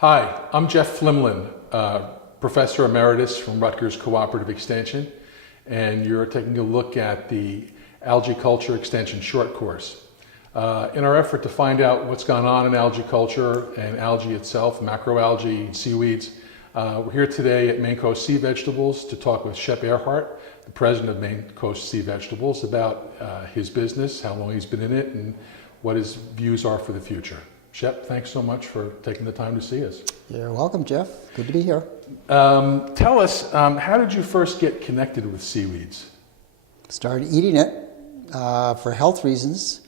Hi, I'm Jeff Flimlin, Professor Emeritus from Rutgers Cooperative Extension, and you're taking a look at the Algae Culture Extension short course. In our effort to find out what's gone on in algae culture and algae itself, macroalgae, seaweeds, we're here today at Maine Coast Sea Vegetables to talk with Shep Erhart, the president of Maine Coast Sea Vegetables, about his business, how long he's been in it, and what his views are for the future. Shep, thanks so much for taking the time to see us. You're welcome, Jeff. Good to be here. Tell us, how did you first get connected with seaweeds? Started eating it for health reasons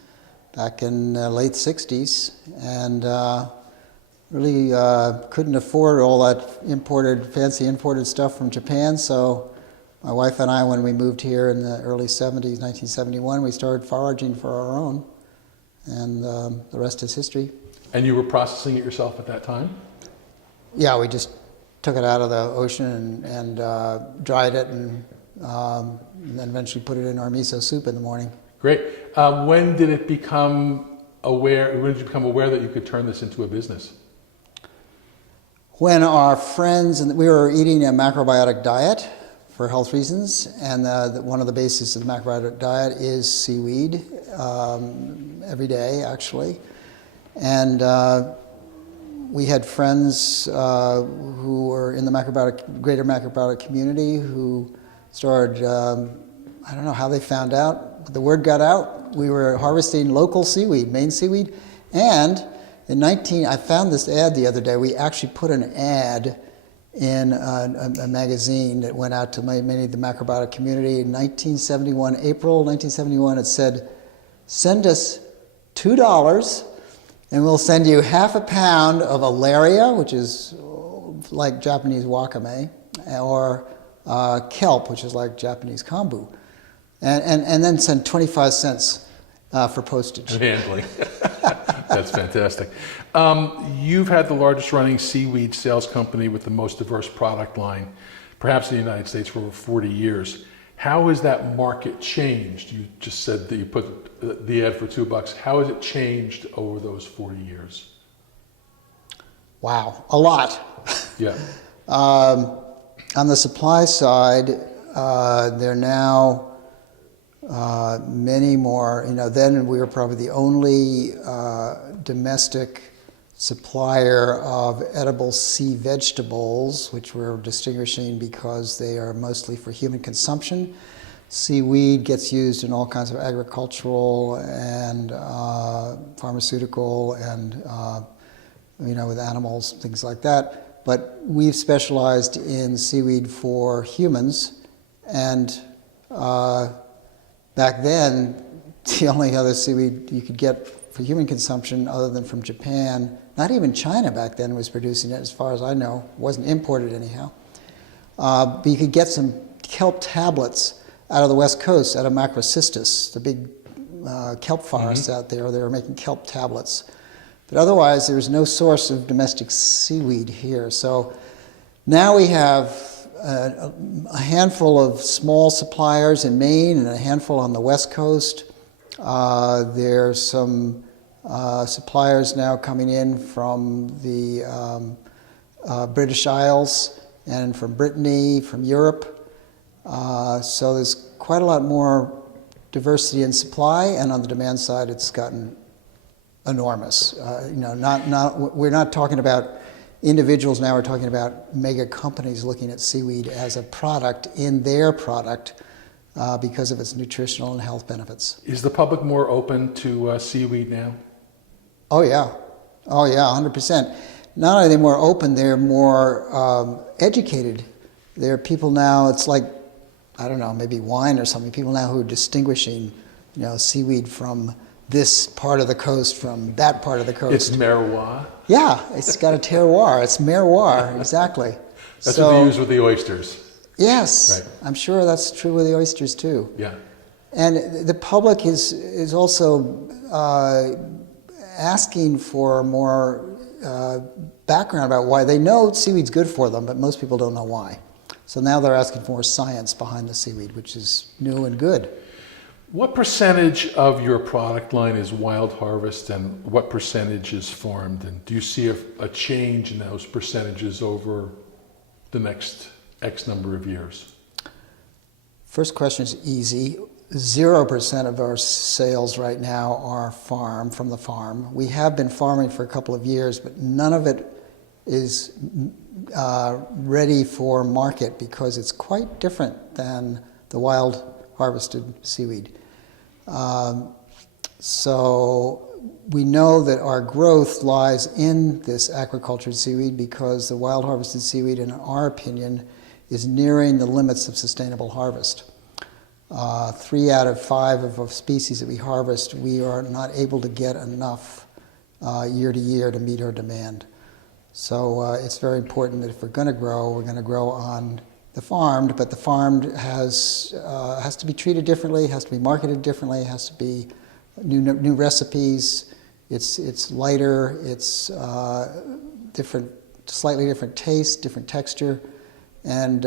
back in the late 60s, and really couldn't afford all that fancy imported stuff from Japan, so my wife and I, when we moved here in the early 70s, 1971, we started foraging for our own, and the rest is history. And you were processing it yourself at that time? Yeah, we just took it out of the ocean and dried it, and then eventually put it in our miso soup in the morning. Great. When did you become aware that you could turn this into a business? When our friends, and we were eating a macrobiotic diet for health reasons, and one of the bases of the macrobiotic diet is seaweed, every day actually. And we had friends who were in the greater macrobiotic community who started, I don't know how they found out, but the word got out. We were harvesting local seaweed, Maine seaweed, and I found this ad the other day. We actually put an ad in a magazine that went out to many of the macrobiotic community in April 1971. It said, "Send us $2 and we'll send you half a pound of alaria," which is like Japanese wakame, or kelp, which is like Japanese kombu, and then send 25 cents for postage. And handling. That's fantastic. You've had the largest running seaweed sales company with the most diverse product line, perhaps in the United States, for over 40 years. How has that market changed? You just said that you put the ad for $2. How has it changed over those 40 years? Wow, a lot. Yeah. On the supply side, there are now many more. Then we were probably the only domestic supplier of edible sea vegetables, which we're distinguishing because they are mostly for human consumption. Seaweed gets used in all kinds of agricultural and pharmaceutical and with animals, things like that. But we've specialized in seaweed for humans, and back then, the only other seaweed you could get for human consumption other than from Japan, not even China back then was producing it, as far as I know, wasn't imported anyhow. But you could get some kelp tablets out of the West Coast, out of Macrocystis, the big kelp forests out there. They were making kelp tablets. But otherwise, there's no source of domestic seaweed here. So now we have a handful of small suppliers in Maine and a handful on the West Coast. There's some suppliers now coming in from the British Isles and from Brittany, from Europe. So there's quite a lot more diversity in supply, and on the demand side, it's gotten enormous. We're not talking about individuals now, we're talking about mega companies looking at seaweed as a product in their product because of its nutritional and health benefits. Is the public more open to seaweed now? Oh yeah, 100%. Not only are they more open, they're more educated. There are people now, it's like, I don't know, maybe wine or something, people now who are distinguishing seaweed from this part of the coast from that part of the coast. It's terroir? Yeah, it's got a terroir. It's terroir, exactly. That's what they use with the oysters. Yes, right. I'm sure that's true with the oysters too. Yeah. And the public is also asking for more background about why. They know seaweed's good for them, but most people don't know why. So now they're asking for more science behind the seaweed, which is new and good. What percentage of your product line is wild harvest and what percentage is farmed? And do you see a change in those percentages over the next X number of years? First question is easy. 0% of our sales right now are from the farm. We have been farming for a couple of years, but none of it is ready for market because it's quite different than the wild harvested seaweed. So we know that our growth lies in this aquacultured seaweed because the wild harvested seaweed, in our opinion, is nearing the limits of sustainable harvest. 3 out of 5 of the species that we harvest, we are not able to get enough year to year to meet our demand. So it's very important that if we're going to grow on the farmed, but the farmed has to be treated differently, has to be marketed differently, has to be new recipes. It's lighter, it's slightly different taste, different texture, and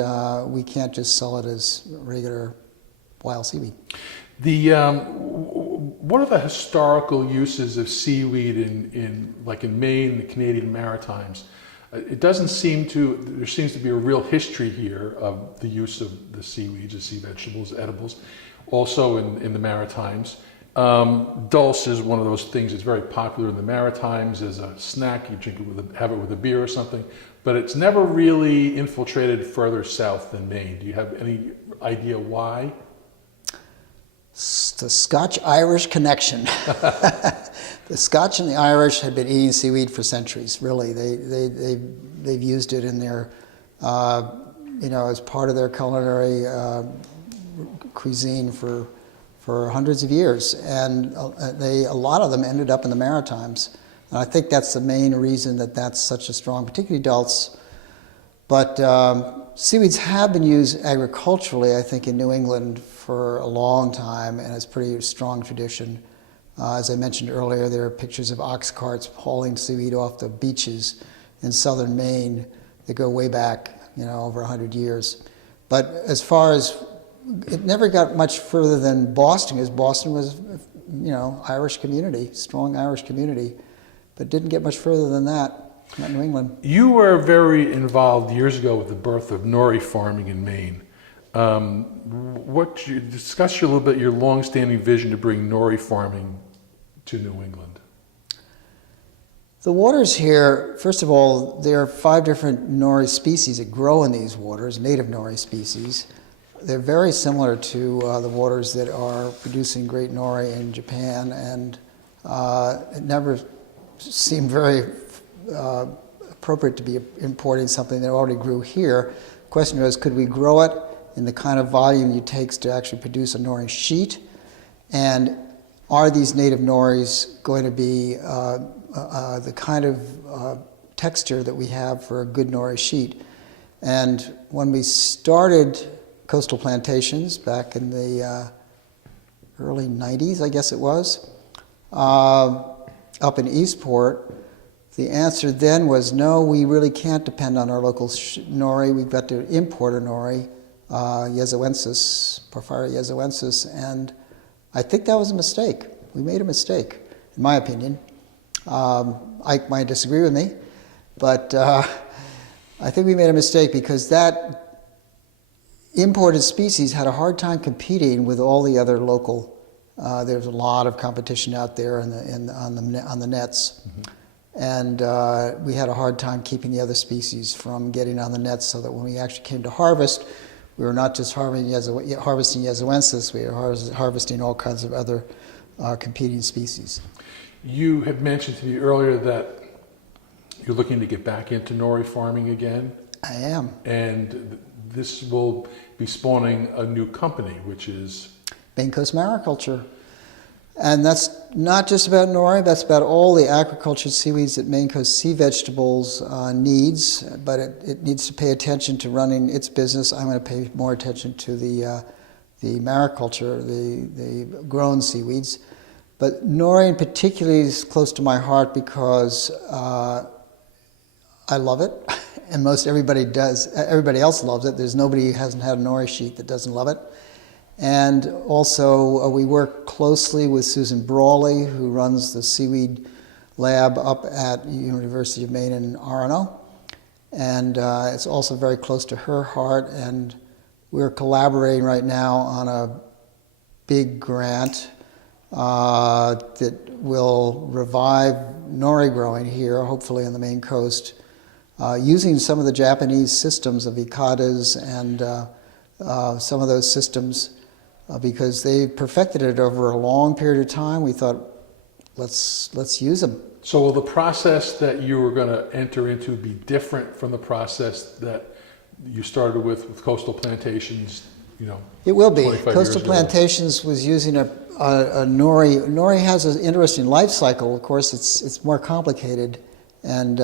we can't just sell it as regular wild seaweed. What are the historical uses of seaweed in Maine, the Canadian Maritimes? There seems to be a real history here of the use of the seaweeds, the sea vegetables, edibles, also in the Maritimes. Dulse is one of those things that's very popular in the Maritimes as a snack. You drink it have it with a beer or something, but it's never really infiltrated further south than Maine. Do you have any idea why? The Scotch-Irish connection. The Scotch and the Irish had been eating seaweed for centuries, really. They've used it in their, as part of their culinary cuisine for hundreds of years. And a lot of them ended up in the Maritimes. And I think that's the main reason that's such a strong, particularly dulse. But seaweeds have been used agriculturally, I think, in New England for a long time, and it's a pretty strong tradition. As I mentioned earlier, there are pictures of ox carts hauling seaweed off the beaches in southern Maine that go way back, over 100 years. But as far as, it never got much further than Boston, because Boston was, Irish community, strong Irish community, but didn't get much further than that. Not New England. You were very involved years ago with the birth of Nori farming in Maine. Discuss a little bit your long-standing vision to bring Nori farming to New England. The waters here, first of all, there are 5 different Nori species that grow in these waters, native Nori species. They're very similar to the waters that are producing great Nori in Japan, and it never seemed very appropriate to be importing something that already grew here. The question was, could we grow it in the kind of volume it takes to actually produce a nori sheet? And are these native noris going to be the kind of texture that we have for a good nori sheet? And when we started coastal plantations back in the early 90s, I guess it was, up in Eastport, the answer then was, no, we really can't depend on our local nori. We've got to import a nori, Yezoensis, Porphyria yezoensis, and I think that was a mistake. We made a mistake, in my opinion. Ike might disagree with me, but I think we made a mistake because that imported species had a hard time competing with all the other local. There's a lot of competition out there on the nets. Mm-hmm. And we had a hard time keeping the other species from getting on the nets, so that when we actually came to harvest, we were not just harvesting Yezoensis, we were harvesting all kinds of other competing species. You had mentioned to me earlier that you're looking to get back into nori farming again. I am. And this will be spawning a new company, which is? Maine Coast Mariculture. And that's not just about nori, that's about all the aquaculture seaweeds that Maine Coast Sea Vegetables needs, but it needs to pay attention to running its business. I'm going to pay more attention to the mariculture, the grown seaweeds. But nori in particular is close to my heart because I love it, and most everybody does. Everybody else loves it. There's nobody who hasn't had a nori sheet that doesn't love it. And also, we work closely with Susan Brawley, who runs the Seaweed lab up at University of Maine in Orono. And it's also very close to her heart. And we're collaborating right now on a big grant that will revive nori growing here, hopefully on the Maine coast, using some of the Japanese systems of ikadas and some of those systems because they perfected it over a long period of time. We thought, let's use them. So will the process that you were going to enter into be different from the process that you started with coastal plantations, It will be. 25 years Coastal ago? Plantations was using a nori. Nori has an interesting life cycle. Of course, it's more complicated, and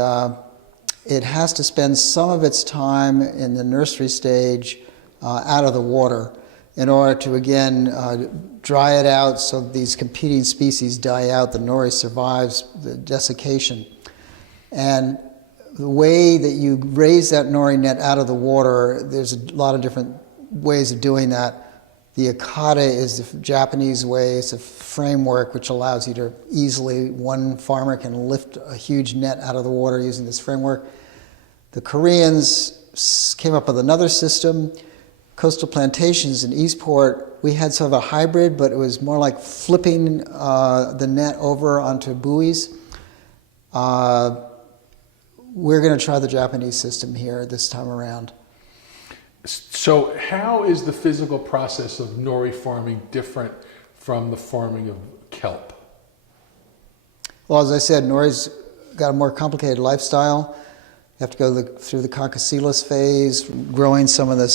it has to spend some of its time in the nursery stage out of the water in order to, again, dry it out so these competing species die out. The nori survives the desiccation. And the way that you raise that nori net out of the water, there's a lot of different ways of doing that. The ikata is the Japanese way. It's a framework which allows you to easily, one farmer can lift a huge net out of the water using this framework. The Koreans came up with another system. Coastal Plantations in Eastport, we had sort of a hybrid, but it was more like flipping the net over onto buoys. We're going to try the Japanese system here this time around. So how is the physical process of nori farming different from the farming of kelp? Well, as I said, nori's got a more complicated lifestyle. You have to go through the coccocoelus phase, growing some of the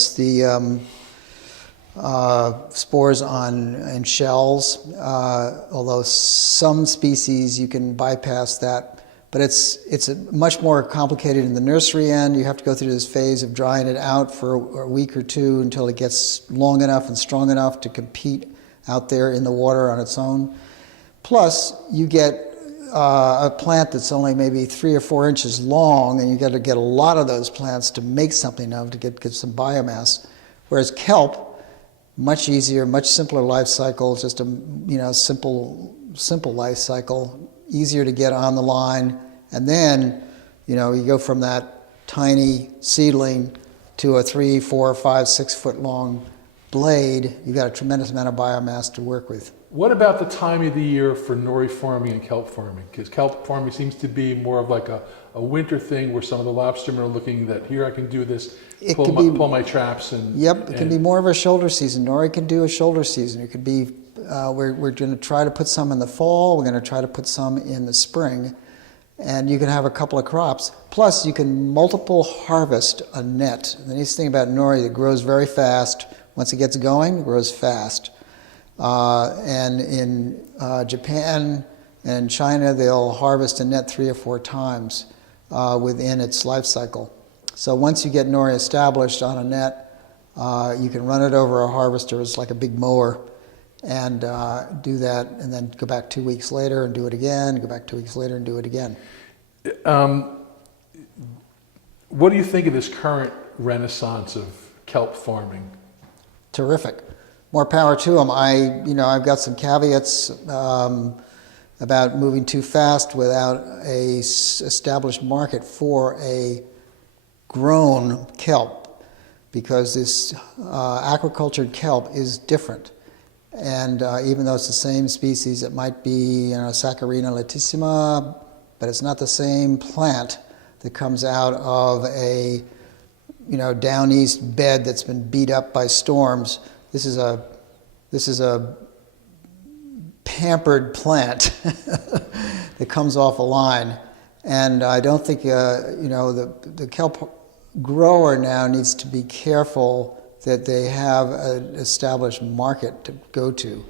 spores in shells. Although some species you can bypass that, but it's much more complicated in the nursery end. You have to go through this phase of drying it out for a week or two until it gets long enough and strong enough to compete out there in the water on its own. Plus, you get a plant that's only maybe 3 or 4 inches long, and you got to get a lot of those plants to make something of, to get some biomass. Whereas kelp, much easier, much simpler life cycle, just a simple life cycle, easier to get on the line, and then you go from that tiny seedling to a 3, 4, 5, 6 foot long blade. You've got a tremendous amount of biomass to work with. What about the time of the year for nori farming and kelp farming? Because kelp farming seems to be more of like a winter thing where some of the lobstermen are looking that here I can do this, pull my traps. It can be more of a shoulder season. Nori can do a shoulder season. It could be, we're going to try to put some in the fall, we're going to try to put some in the spring, and you can have a couple of crops. Plus, you can multiple harvest a net. The nice thing about nori, it grows very fast. Once it gets going, it grows fast. And in Japan and China, they'll harvest a net 3 or 4 times within its life cycle. So once you get nori established on a net, you can run it over a harvester. It's like a big mower, and do that, and then go back 2 weeks later and do it again, go back 2 weeks later and do it again. What do you think of this current renaissance of kelp farming? Terrific. More power to them. I've got some caveats about moving too fast without a established market for a grown kelp, because this aquacultured kelp is different. And even though it's the same species, it might be Saccharina latissima, but it's not the same plant that comes out of a down east bed that's been beat up by storms. This is a pampered plant that comes off a line, and I don't think the kelp grower now needs to be careful that they have an established market to go to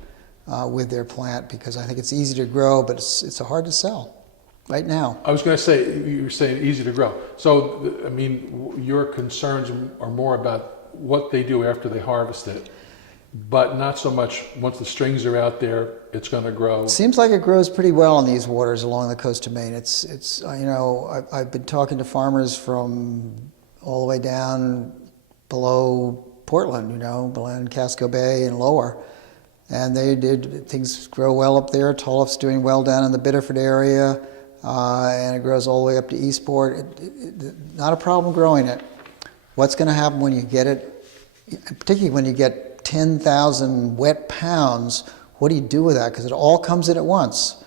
with their plant, because I think it's easy to grow, but it's hard to sell right now. I was going to say, you were saying easy to grow. So, your concerns are more about what they do after they harvest it, but not so much once the strings are out there, it's going to grow. Seems like it grows pretty well in these waters along the coast of Maine. I've been talking to farmers from all the way down below Portland, Belen, Casco Bay, and lower. And things grow well up there. Tulip's doing well down in the Biddeford area, and it grows all the way up to Eastport. Not a problem growing it. What's going to happen when you get it, particularly when you get 10,000 wet pounds, what do you do with that? Because it all comes in at once.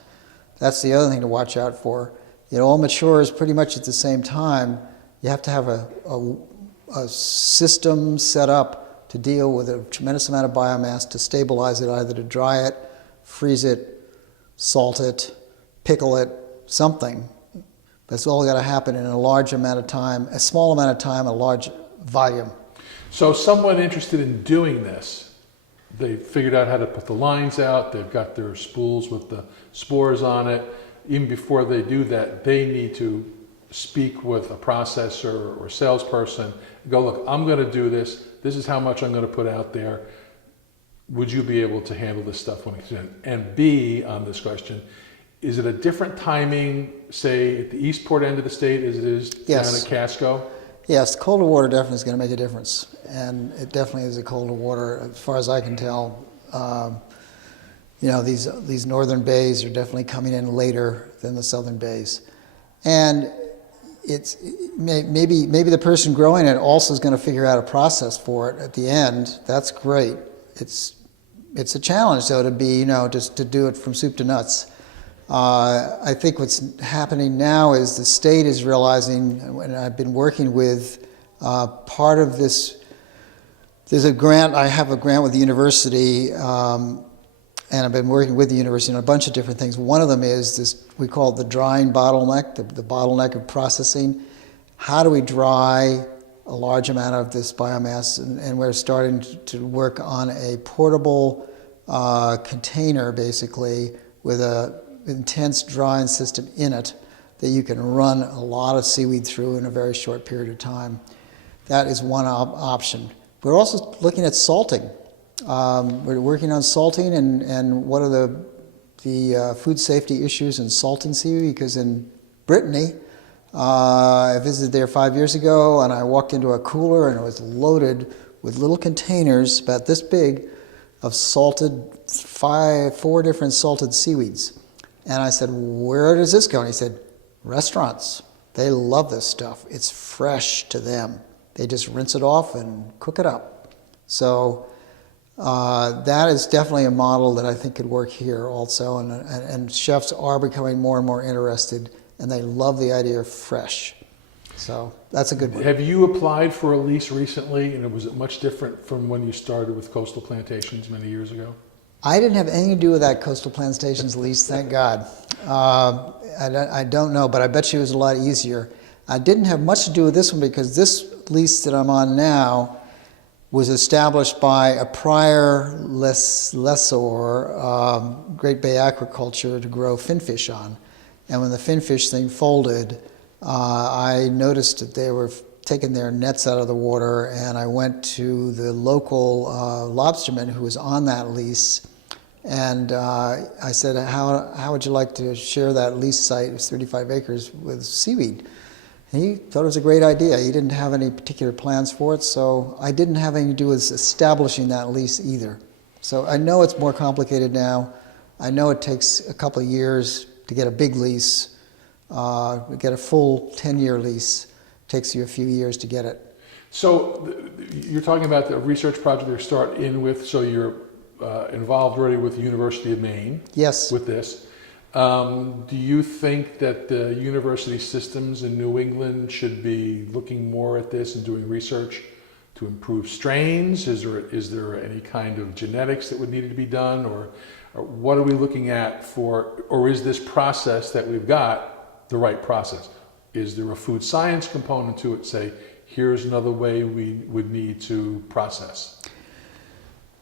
That's the other thing to watch out for. It all matures pretty much at the same time. You have to have a system set up to deal with a tremendous amount of biomass to stabilize it, either to dry it, freeze it, salt it, pickle it, something. That's all got to happen in a large amount of time, a small amount of time, a large volume. So someone interested in doing this, they figured out how to put the lines out, they've got their spools with the spores on it. Even before they do that, they need to speak with a processor or salesperson and go, look, I'm going to do this. This is how much I'm going to put out there. Would you be able to handle this stuff when it's in? And B, on this question, is it a different timing, say, at the Eastport end of the state as it is down at Casco? Yes, colder water definitely is going to make a difference. And it definitely is a colder water, as far as I can tell. These northern bays are definitely coming in later than the southern bays. And maybe the person growing it also is going to figure out a process for it at the end. That's great. It's a challenge, though, to be, just to do it from soup to nuts. I think what's happening now is the state is realizing, and I've been working with part of this. There's a grant. I have a grant with the university, and I've been working with the university on a bunch of different things. One of them is this, we call it the drying bottleneck, the bottleneck of processing. How do we dry a large amount of this biomass? And we're starting to work on a portable container, basically, with a intense drying system in it that you can run a lot of seaweed through in a very short period of time. That is one option. We're also looking at salting. We're working on salting and what are the food safety issues in salting seaweed, because in Brittany, I visited there 5 years ago, and I walked into a cooler and it was loaded with little containers about this big of four different salted seaweeds. And I said, where does this go? And he said, restaurants. They love this stuff. It's fresh to them. They just rinse it off and cook it up. So that is definitely a model that I think could work here also. And chefs are becoming more and more interested, and they love the idea of fresh. So that's a good one. Have you applied for a lease recently, and was it much different from when you started with Coastal Plantations many years ago? I didn't have anything to do with that Coastal Plantations lease, thank God. I don't know, but I bet you it was a lot easier. I didn't have much to do with this one because this lease that I'm on now was established by a prior lessor, Great Bay Aquaculture, to grow finfish on. And when the finfish thing folded, I noticed that they were taking their nets out of the water, and I went to the local lobsterman who was on that lease, and I said, how would you like to share that lease site, it was 35 acres, with seaweed? And he thought it was a great idea. He didn't have any particular plans for it, so I didn't have anything to do with establishing that lease either. So I know it's more complicated now. I know it takes a couple of years to get a big lease. Get a full 10-year lease. Takes you a few years to get it. So you're talking about the research project you're starting in with, so you're involved already with the University of Maine. Yes. With this. Do you think that the university systems in New England should be looking more at this and doing research to improve strains? Is there any kind of genetics that would need to be done, or what are we looking at for, or is this process that we've got the right process? Is there a food science component to it? Say, here's another way we would need to process.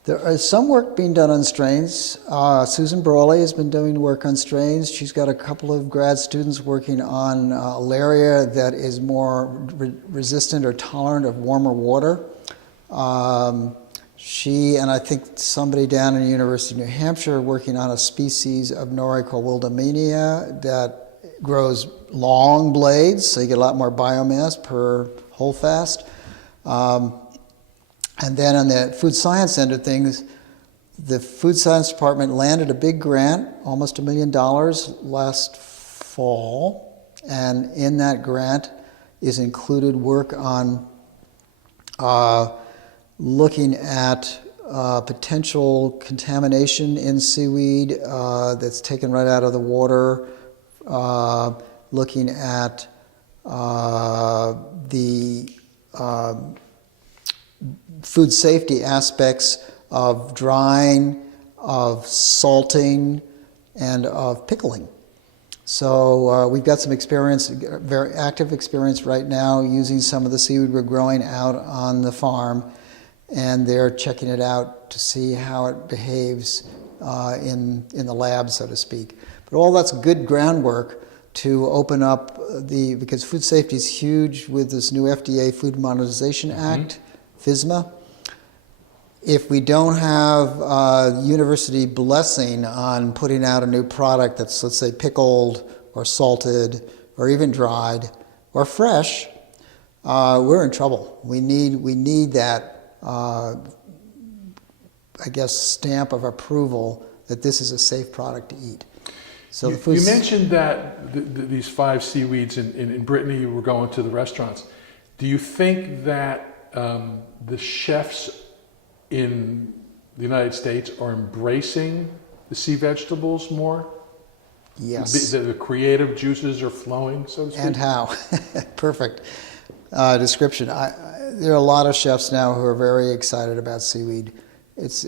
There is some work being done on strains. Susan Brawley has been doing work on strains. She's got a couple of grad students working on Alaria that is more resistant or tolerant of warmer water. She and I think somebody down in the University of New Hampshire are working on a species of Nori called Wildermania that grows long blades, so you get a lot more biomass per holdfast. And then on the food science end of things, the food science department landed a big grant, almost $1 million last fall. And in that grant is included work on looking at potential contamination in seaweed that's taken right out of the water, looking at the food safety aspects of drying, of salting, and of pickling. So we've got some experience, very active experience right now using some of the seaweed we're growing out on the farm, and they're checking it out to see how it behaves in the lab, so to speak. But all that's good groundwork to open up because food safety is huge with this new FDA Food Modernization Act, FSMA. If we don't have university blessing on putting out a new product that's, let's say, pickled or salted or even dried or fresh, we're in trouble. We need that, I guess, stamp of approval that this is a safe product to eat. So you mentioned that these 5 seaweeds in Brittany, you were going to the restaurants. Do you think that the chefs in the United States are embracing the sea vegetables more? Yes. The creative juices are flowing, so to speak? And how? Perfect description. There are a lot of chefs now who are very excited about seaweed. It's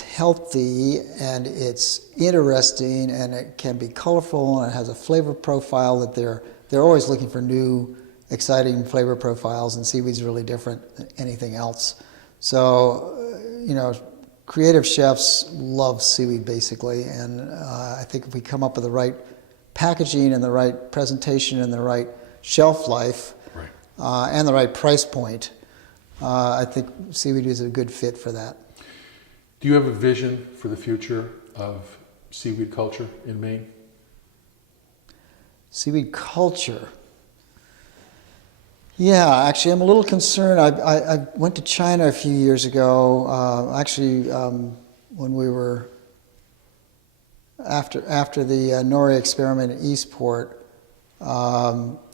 healthy and it's interesting and it can be colorful and it has a flavor profile that they're always looking for new, exciting flavor profiles, and seaweed's really different than anything else. So, creative chefs love seaweed basically, and I think if we come up with the right packaging and the right presentation and the right shelf life, right, and the right price point, I think seaweed is a good fit for that. Do you have a vision for the future of seaweed culture in Maine? Seaweed culture. Yeah, actually, I'm a little concerned. I went to China a few years ago. When we were after the Nori experiment in Eastport,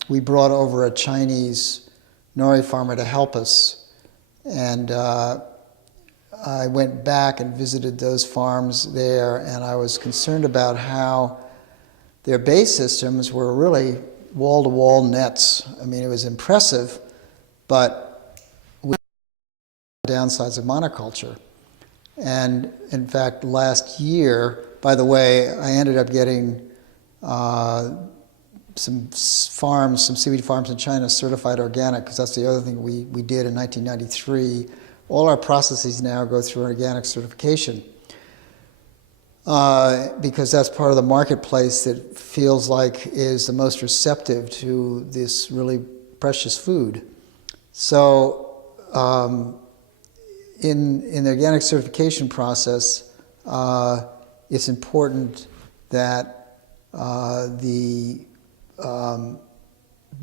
we brought over a Chinese Nori farmer to help us, and I went back and visited those farms there, and I was concerned about how their base systems were really wall-to-wall nets. I mean, it was impressive, but with the downsides of monoculture. And in fact, last year, by the way, I ended up getting some seaweed farms in China certified organic, because that's the other thing we did in 1993. All our processes now go through organic certification. Because that's part of the marketplace that feels like is the most receptive to this really precious food. So in the organic certification process, it's important that the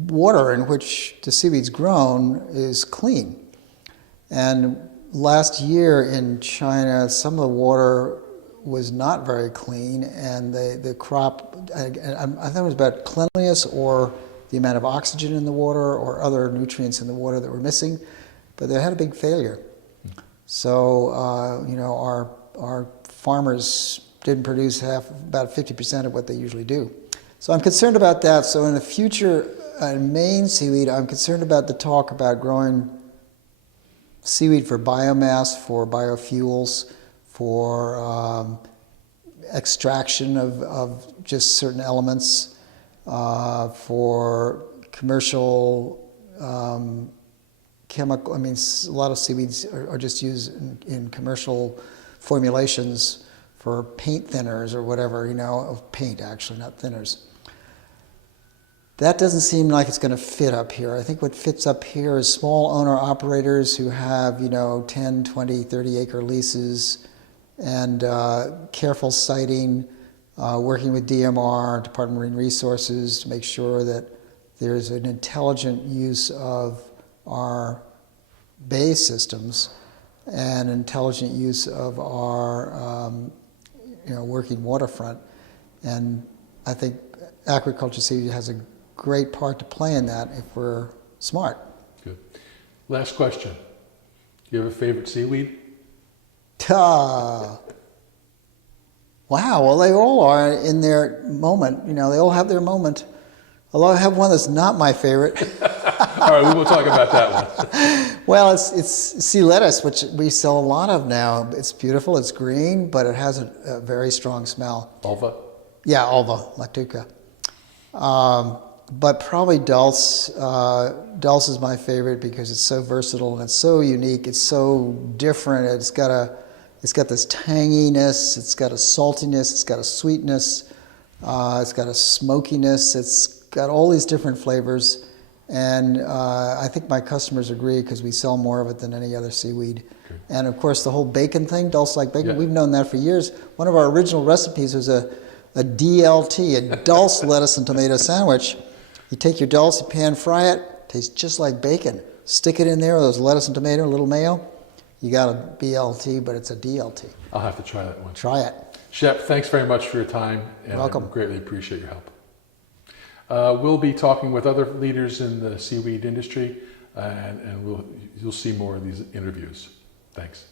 water in which the seaweed's grown is clean. And last year in China, some of the water was not very clean, and the crop, I thought it was about cleanliness or the amount of oxygen in the water or other nutrients in the water that were missing, but they had a big failure. So, our farmers didn't produce about 50% of what they usually do. So I'm concerned about that. So in the future, in Maine seaweed, I'm concerned about the talk about growing seaweed for biomass, for biofuels, for extraction of just certain elements, for commercial chemical. I mean, a lot of seaweeds are just used in commercial formulations for paint thinners or whatever, of paint actually, not thinners. That doesn't seem like it's going to fit up here. I think what fits up here is small owner-operators who have, 10, 20, 30-acre leases, and careful siting, working with DMR, Department of Marine Resources, to make sure that there's an intelligent use of our bay systems and intelligent use of our working waterfront. And I think aquaculture seaweed has a great part to play in that if we're smart. Good. Last question. Do you have a favorite seaweed? Wow, well, they all are in their moment. They all have their moment. Although I have one that's not my favorite. All right, we will talk about that one. Well, it's sea lettuce, which we sell a lot of now. It's beautiful, it's green, but it has a very strong smell. Ulva? Yeah, Ulva, Lactuca. But probably dulse. Dulse is my favorite because it's so versatile and it's so unique. It's so different. It's got this tanginess. It's got a saltiness. It's got a sweetness. It's got a smokiness. It's got all these different flavors. And I think my customers agree because we sell more of it than any other seaweed. Okay. And of course, the whole bacon thing, dulse like bacon, we've known that for years. One of our original recipes was a DLT, a dulse lettuce and tomato sandwich. You take your dulse, you pan fry it, tastes just like bacon. Stick it in there with those lettuce and tomato, a little mayo. You got a BLT, but it's a DLT. I'll have to try that one. Try it. Shep, thanks very much for your time. And welcome. I greatly appreciate your help. We'll be talking with other leaders in the seaweed industry, and you'll see more of these interviews. Thanks.